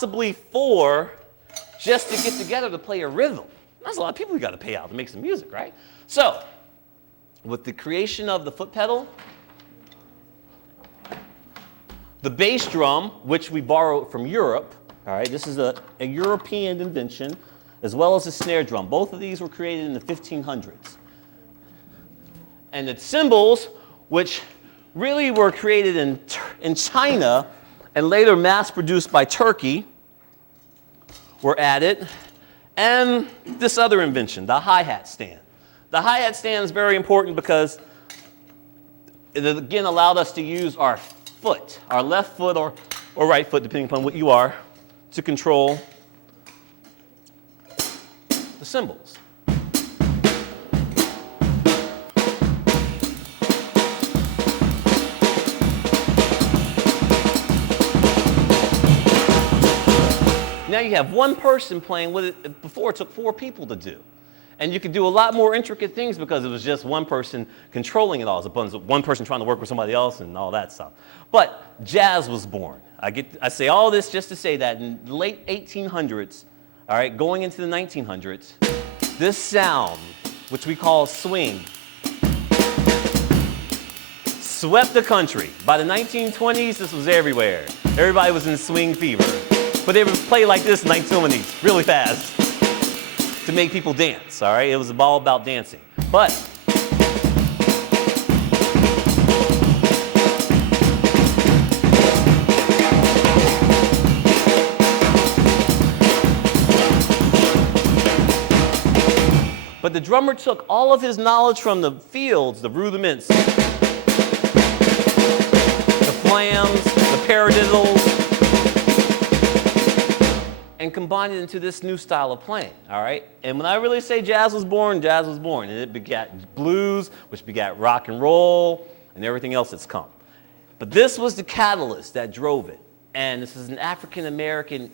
possibly 4 just to get together to play a rhythm. That's a lot of people you got to pay out to make some music, right? So, with the creation of the foot pedal, the bass drum, which we borrowed from Europe, all right, this is a European invention, as well as the snare drum. Both of these were created in the 1500s. And the cymbals, which really were created in China and later mass-produced by Turkey, were added. And this other invention, the hi-hat stand. The hi-hat stand is very important because it again allowed us to use our foot, our left foot or right foot, depending upon what you are, to control the cymbals. Now you have one person playing with it. Before it took 4 people to do. And you could do a lot more intricate things because it was just one person controlling it all, as opposed to one person trying to work with somebody else and all that stuff. But jazz was born. I say all this just to say that in the late 1800s, all right, going into the 1900s, this sound, which we call swing, swept the country. By the 1920s, this was everywhere. Everybody was in swing fever. But they would play like this in the 1920s, really fast, to make people dance, all right? It was all about dancing. But the drummer took all of his knowledge from the fields, the rudiments, the flams, the paradiddles, and combined it into this new style of playing, all right? And when I really say jazz was born. And it begat blues, which begat rock and roll, and everything else that's come. But this was the catalyst that drove it. And this is an African-American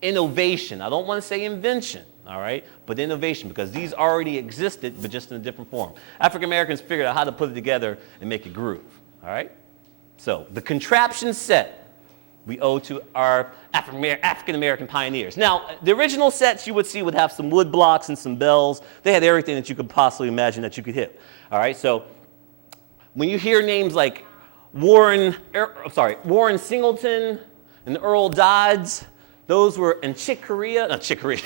innovation. I don't want to say invention, all right? But innovation, because these already existed, but just in a different form. African-Americans figured out how to put it together and make it groove, all right? So the contraption set we owe to our African-American pioneers. Now, the original sets you would see would have some wood blocks and some bells. They had everything that you could possibly imagine that you could hit. All right, so when you hear names like Warren Singleton and Earl Dodds, those were, and Chick Webb, Chick Corea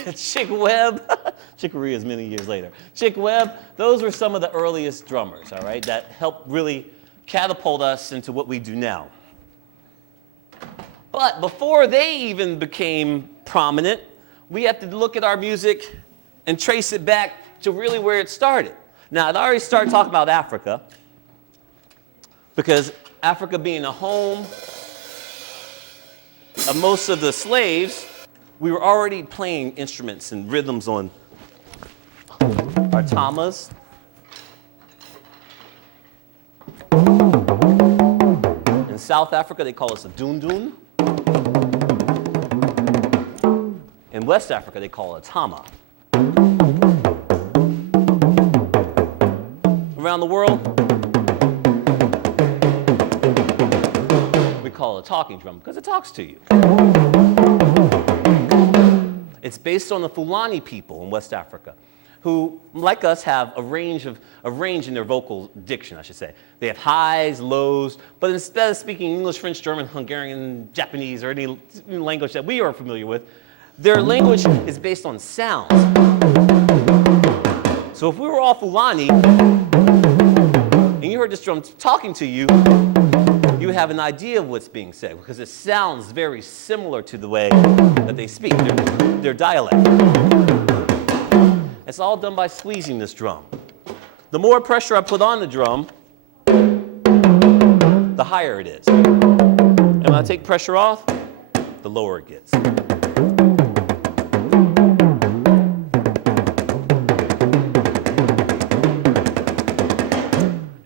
is many years later. Chick Webb, those were some of the earliest drummers, all right, that helped really catapult us into what we do now. But before they even became prominent, we have to look at our music and trace it back to really where it started. Now, I'd already started talking about Africa, because Africa being a home of most of the slaves, we were already playing instruments and rhythms on our tamas. In South Africa, they call us a dundun. In West Africa, they call it a tama. Around the world, we call it a talking drum because it talks to you. It's based on the Fulani people in West Africa, who, like us, have a range in their vocal diction, I should say. They have highs, lows, but instead of speaking English, French, German, Hungarian, Japanese, or any language that we are familiar with, their language is based on sounds. So if we were all Fulani, and you heard this drum talking to you, you would have an idea of what's being said, because it sounds very similar to the way that they speak, their dialect. It's all done by squeezing this drum. The more pressure I put on the drum, the higher it is. And when I take pressure off, the lower it gets.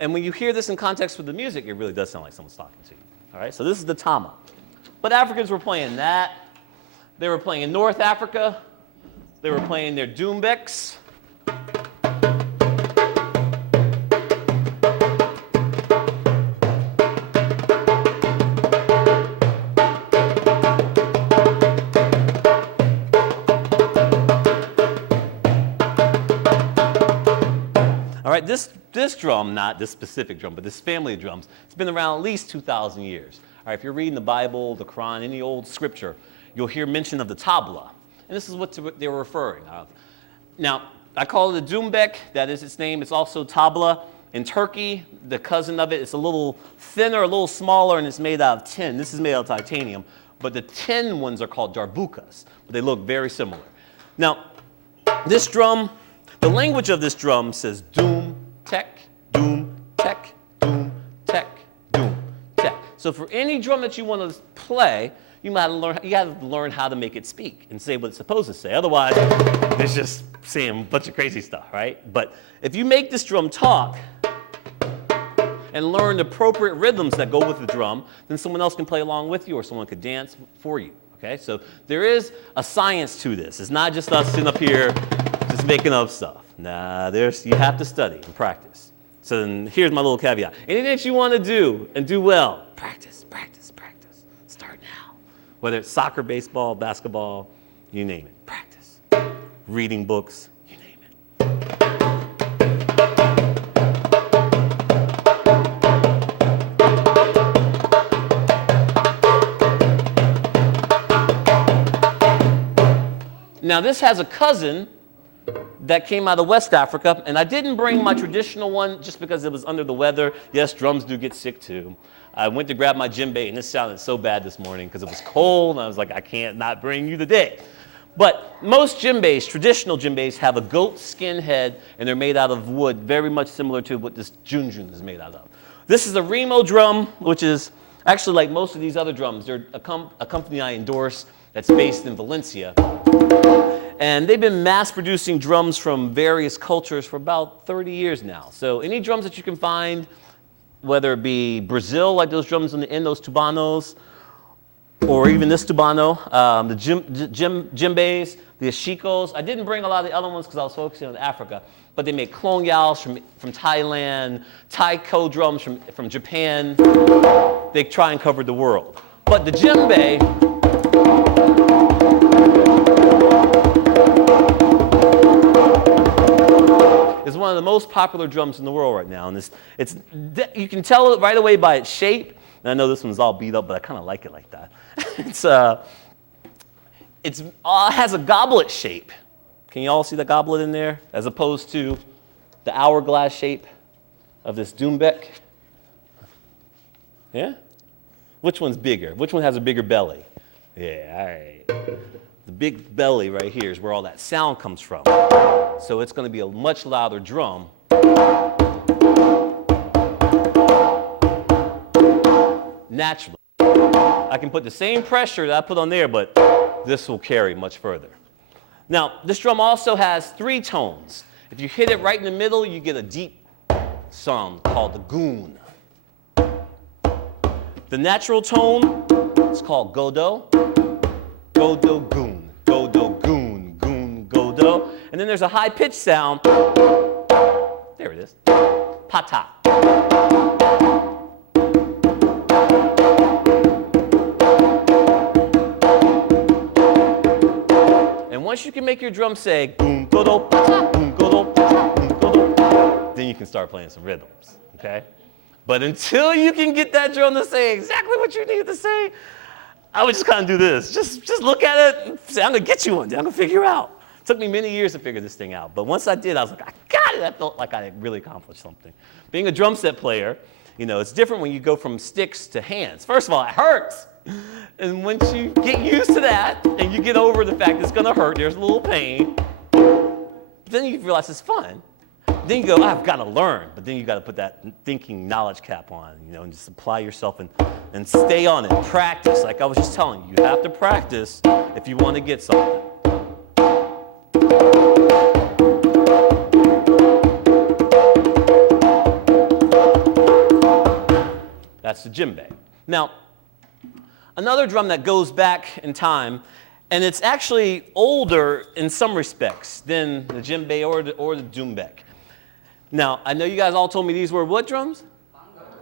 And when you hear this in context with the music, it really does sound like someone's talking to you. All right, so this is the tama. But Africans were playing that. They were playing in North Africa. They were playing their doumbeks. right? This drum, not this specific drum, but this family of drums, it's been around at least 2,000 years. All right, if you're reading the Bible, the Quran, any old scripture, you'll hear mention of the tabla. And this is what they were referring of. Now, I call it a doumbek, that is its name. It's also tabla. In Turkey, the cousin of it, it's a little thinner, a little smaller, and it's made out of tin. This is made out of titanium, but the tin ones are called darbukas, but they look very similar. Now, this drum, the language of this drum says doom, tek, doom, tek, doom, tek, doom, tek. So for any drum that you want to play, you have to learn how to make it speak and say what it's supposed to say. Otherwise, it's just saying a bunch of crazy stuff, right? But if you make this drum talk and learn the appropriate rhythms that go with the drum, then someone else can play along with you or someone could dance for you, okay? So there is a science to this. It's not just us sitting up here just making up stuff. Nah, you have to study and practice. So then here's my little caveat. Anything that you want to do and do well, practice, practice, practice. Start now. Whether it's soccer, baseball, basketball, you name it, practice. Reading books, you name it. Now this has a cousin that came out of West Africa, and I didn't bring my traditional one just because it was under the weather. Yes, drums do get sick too. I went to grab my djembe, and this sounded so bad this morning because it was cold, and I was like, I can't not bring you today. But most djembes, traditional djembes, have a goat skin head, and they're made out of wood, very much similar to what this junjun is made out of. This is a Remo drum, which is actually like most of these other drums. They're a company I endorse that's based in Valencia. And they've been mass producing drums from various cultures for about 30 years now. So any drums that you can find, whether it be Brazil, like those drums in those tubanos, or even this tubano, the djembes, the ashikos. I didn't bring a lot of the other ones because I was focusing on Africa, but they make klongyals from Thailand, taiko drums from Japan. They try and cover the world. But the djembe, is one of the most popular drums in the world right now. And you can tell it right away by its shape. And I know this one's all beat up, but I kind of like it like that. It has a goblet shape. Can you all see the goblet in there? As opposed to the hourglass shape of this doumbek. Yeah? Which one's bigger? Which one has a bigger belly? Yeah, all right. The big belly right here is where all that sound comes from. So it's going to be a much louder drum. Naturally. I can put the same pressure that I put on there, but this will carry much further. Now, this drum also has 3 tones. If you hit it right in the middle, you get a deep sound called the goon. The natural tone is called godo. Godo, goon. Godo, goon. Goon, godo. And then there's a high-pitched sound. There it is. Pata. And once you can make your drum say boom, godo, pata, boom, godo, pata, boom, godo, then you can start playing some rhythms, okay? But until you can get that drum to say exactly what you need to say, I would just kind of do this. Just look at it and say, I'm going to get you one day. I'm going to figure it out. It took me many years to figure this thing out. But once I did, I was like, I got it. I felt like I had really accomplished something. Being a drum set player, it's different when you go from sticks to hands. First of all, it hurts. And once you get used to that and you get over the fact it's going to hurt, there's a little pain, then you realize it's fun. Then you go, I've got to learn. But then you got to put that thinking knowledge cap on, and just apply yourself and stay on it. Practice. Like I was just telling you, you have to practice if you want to get something. That's the djembe. Now, another drum that goes back in time, and it's actually older in some respects than the djembe or the doumbek. Now, I know you guys all told me these were what drums?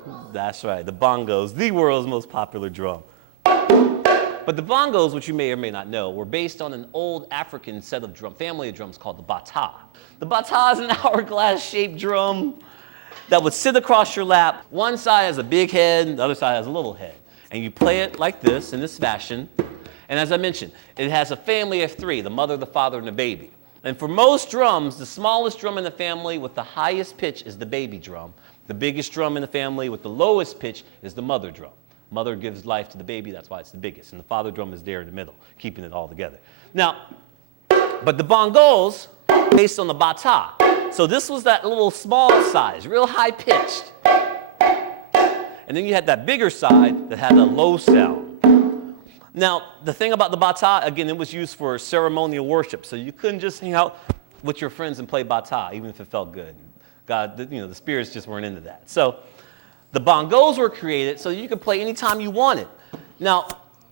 Bongos. That's right, the bongos, the world's most popular drum. But the bongos, which you may or may not know, were based on an old African set of family of drums called the bata. The bata is an hourglass-shaped drum that would sit across your lap. One side has a big head, the other side has a little head. And you play it like this, in this fashion. And as I mentioned, it has a family of three, the mother, the father, and the baby. And for most drums, the smallest drum in the family with the highest pitch is the baby drum. The biggest drum in the family with the lowest pitch is the mother drum. Mother gives life to the baby, that's why it's the biggest. And the father drum is there in the middle, keeping it all together. Now, but the bongos, based on the bata. So this was that little small size, real high pitched. And then you had that bigger side that had a low sound. Now, the thing about the bata, again, it was used for ceremonial worship. So you couldn't just hang out with your friends and play bata, even if it felt good. God, the spirits just weren't into that. So the bongos were created so you could play anytime you wanted. Now,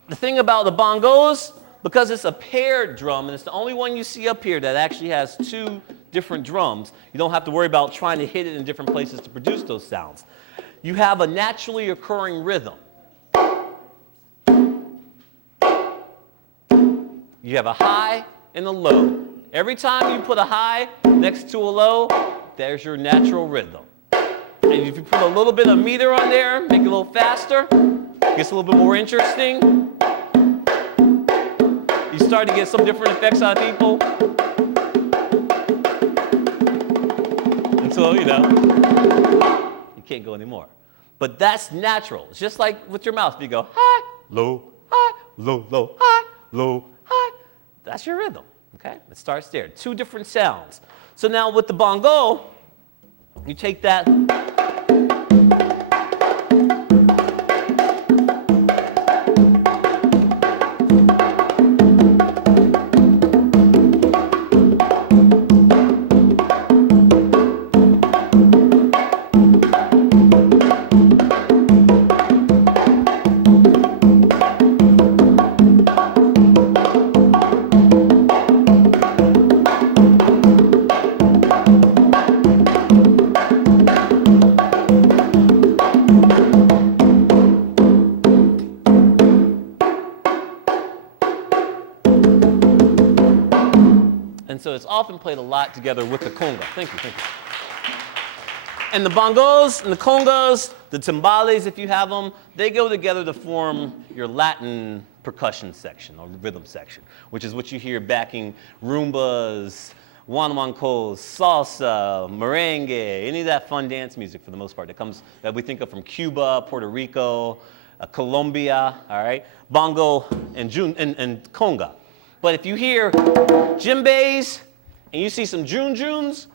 the thing about the bongos, because it's a paired drum, and it's the only one you see up here that actually has two different drums, you don't have to worry about trying to hit it in different places to produce those sounds. You have a naturally occurring rhythm. You have a high and a low. Every time you put a high next to a low, there's your natural rhythm. And if you put a little bit of meter on there, make it a little faster, gets a little bit more interesting. You start to get some different effects out of people. Until, you can't go anymore. But that's natural. It's just like with your mouth. You go high, low, low, high, low, high. That's your rhythm, okay? It starts there. Two different sounds. So now with the bongo, you take that. And so it's often played a lot together with the conga. Thank you. And the bongos and the congas, the timbales, if you have them, they go together to form your Latin percussion section or rhythm section, which is what you hear backing rumbas, guanaguancos, salsa, merengue, any of that fun dance music for the most part that we think of from Cuba, Puerto Rico, Colombia, all right? Bongo and conga. But if you hear djembes and you see some junjuns,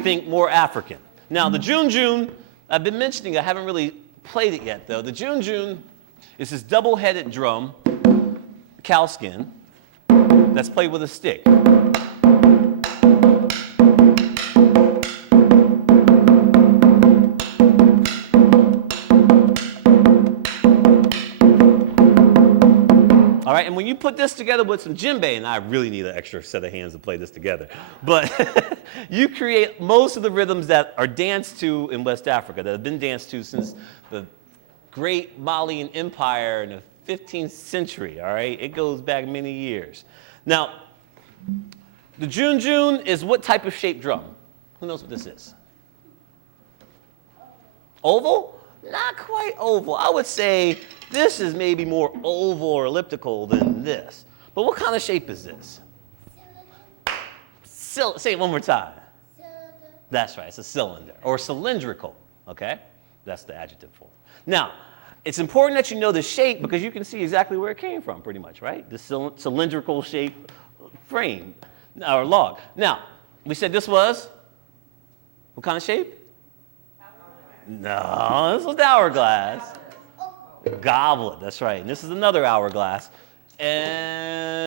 think more African. Now the junjun, I've been mentioning, I haven't really played it yet though. The junjun is this double-headed drum, cow skin, that's played with a stick. All right, and when you put this together with some djembe, and I really need an extra set of hands to play this together, but you create most of the rhythms that are danced to in West Africa, that have been danced to since the great Malian Empire in the 15th century, all right? It goes back many years. Now, the junjun is what type of shaped drum? Who knows what this is? Oval? Not quite oval. I would say this is maybe more oval or elliptical than this. But what kind of shape is this? Say it one more time. Cylinder. That's right, it's a cylinder, or cylindrical, okay? That's the adjective for it. Now, it's important that you know the shape because you can see exactly where it came from pretty much, right? The cylindrical shape frame, or log. Now, we said this was, what kind of shape? No, this was the hourglass. Goblet, that's right. And this is another hourglass. And